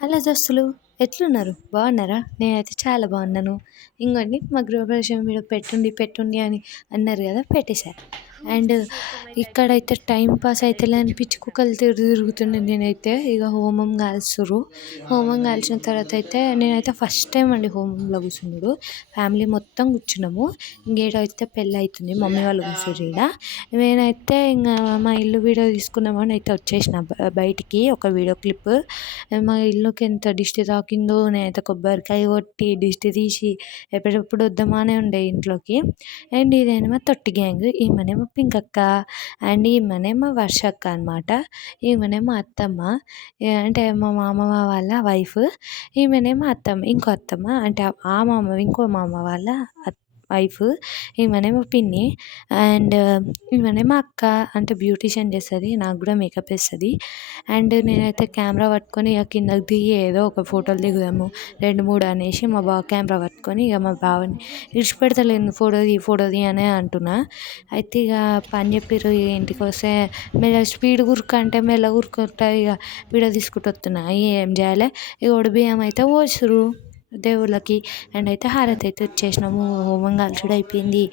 Hello దోస్తులు, ఎట్లున్నారు? బాగున్నారా? నేనైతే చాలా బాగున్నాను. ఇంగోండి మా గృహప్రవేశం వీడియో పెట్టుండి అని అన్నారు కదా, పెట్టేశా. అండ్ ఇక్కడైతే టైం పాస్ అయితలే అని పిచ్చి కుక్కలు తిరుగుతున్నాను నేనైతే. ఇక హోమం కాల్చుర్రు. హోమం కాల్చిన తర్వాత అయితే నేనైతే ఫస్ట్ టైం అండి హోమంలో కూర్చున్నాడు. ఫ్యామిలీ మొత్తం కూర్చున్నాము. ఇంకేడైతే పెళ్ళి అవుతుంది, మమ్మీ వాళ్ళు కూర్చుర్రు ఈడ. నేనైతే ఇంకా మా ఇల్లు వీడియో తీసుకున్నామని అయితే వచ్చేసిన బయటికి. ఒక వీడియో క్లిప్ మా ఇల్లుకి ఎంత దిష్టి తాకిందో, నేనైతే కొబ్బరికాయ కొట్టి దిష్టి తీసి ఎప్పుడెప్పుడు వద్దామనే ఉండే ఇంట్లోకి. అండ్ ఇదేమో తొట్టి గ్యాంగ్, ఈమెనేమో పింక్ అక్క, అండ్ ఈమెనేమో వర్ష అక్క అనమాట. ఈమెనేమో అత్తమ్మ, అంటే మా మామ వాళ్ళ వైఫ్. ఈమెనేమో అత్తమ్మ, ఇంకో అత్తమ్మ అంటే ఆ మామ, ఇంకో మామ వాళ్ళ వైఫ్. ఈమెనేమో పిన్ని. అండ్ ఈమెనేమో అక్క, అంటే బ్యూటీషియన్ చేస్తుంది, నాకు కూడా మేకప్ వేస్తుంది. అండ్ నేనైతే కెమెరా పట్టుకొని ఇక కిందకి దిగి ఏదో ఒక ఫోటోలు దిగుదాము 2-3 అనేసి మా బావ కెమెరా పట్టుకొని ఇక మా బావని విడిచిపెడతలేను, ఫోటో తీ అనే అంటున్నా. అయితే ఇక పని చెప్పిర్రు, ఇంటికి వస్తే మెల్ల స్పీడ్ ఉరుకు అంటే మెల్ల ఉరుకుంటా ఇక వీడియో తీసుకుంటూ వస్తున్నా. ఏం చేయాలి, ఇక ఒడి బియ్యం అయితే పోసిర్రు దేవుళ్ళకి. అండ్ అయితే హారతి అయితే వచ్చేసినాము. హోమం కాల్చుడు అయిపోయింది,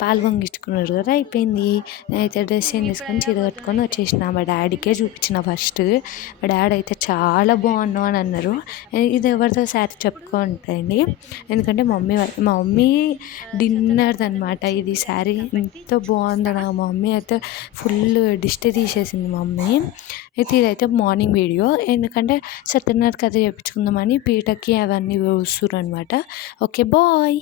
పాలు పొంగించుకున్నారు కదా, అయిపోయింది. నేనైతే డ్రెస్ చేంజ్ చేసుకొని చీర కట్టుకొని వచ్చేసిన. మా డాడీకే చూపించిన ఫస్ట్. మా డాడీ అయితే చాలా బాగున్నావు అని అన్నారు. ఇది ఎవరితో శారీ చెప్పుకుంటండి, ఎందుకంటే మా మమ్మీ డిన్నర్ది అనమాట ఇది శారీ. ఎంత బాగుందో, నా మమ్మీ అయితే ఫుల్ దిష్టి తీసేసింది మా మమ్మీ. అయితే ఇదైతే మార్నింగ్ వీడియో, ఎందుకంటే సత్యనారాయణ కథ చెప్పించుకుందామని పీటకి అవన్నీ వస్తుర్రు అనమాట. Okay bye.